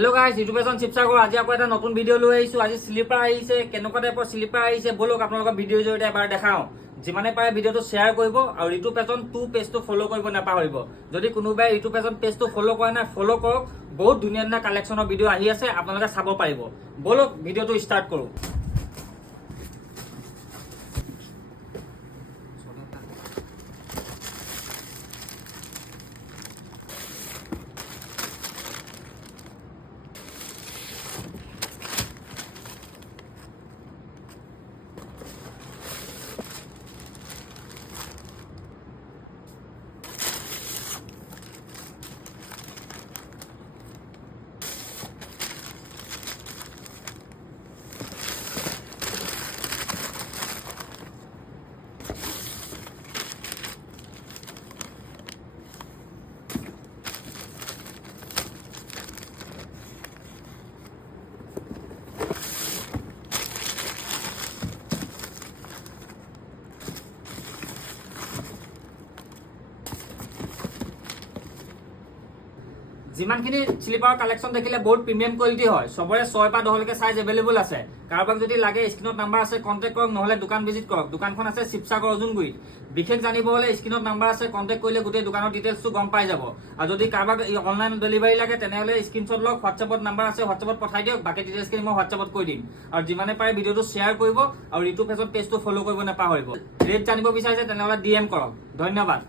Hello guys YouTube page Sivasagar आज আকৌ এটা নতুন ভিডিও লৈ আহিছো। আজি স্লিপাৰ আহিছে, কেনেকুৱা টাইপৰ স্লিপাৰ আহিছে বলক আপোনালোকক ভিডিও জৰিয়তে এবাৰ দেখাও। যিমানে পাৰে ভিডিওটো শ্বেয়াৰ কৰিব আৰু ঋতু পেজন 2 পেজটো ফলো কৰিব নাপাহৰিব। যদি কোনোবাই ঋতু পেজন পেজটো ফলো কৰা নাই ফলো কৰক। বহুত ধুনীয়া ধুনীয়া কালেকচনৰ ভিডিও আহি আছে, আপোনালোকে চাব পাৰিব। বলক ভিডিওটো ষ্টাৰ্ট কৰো। যিমানখিনি স্লিপাৰ কালেকশন দেখিলে বহুত প্ৰিমিয়াম কোৱালিটি হয়। সবৰে 6 পৰা 10 লৈকে সাইজ अवेलेबल আছে। কাৰোবাক যদি লাগে স্ক্ৰিনত নাম্বাৰ আছে কন্টাক্ট কৰক, নহলে দোকান ভিজিট কৰক। দোকানখন আছে শিৱসাগৰ অজুনগুৰিত। বিশেষ জানিব হলে স্ক্ৰিনত নাম্বাৰ আছে, কন্টাক্ট কৰিলে গোটেই দোকানৰ ডিটেইলছটো গম পাই যাব। আৰু যদি কাৰোবাক অনলাইন ডেলিভাৰী লাগে তেনেহলে স্ক্ৰিনশ্বট লওক, হোৱাটছএপত নাম্বাৰ আছে, হোৱাটছএপত পঠাই দিয়ক। বাকি ডিটেইলছখিনি মই হোৱাটছএপত কৈ দিম। আৰু যিমানে পাৰে ভিডিওটো শ্বেয়াৰ কৰিব আৰু ঋতু পেজত পেজটো ফলো কৰিব নাপাহৰিব। ৰেট জানিব বিচাৰিছে তেনেহলে DM কৰক। ধন্যবাদ।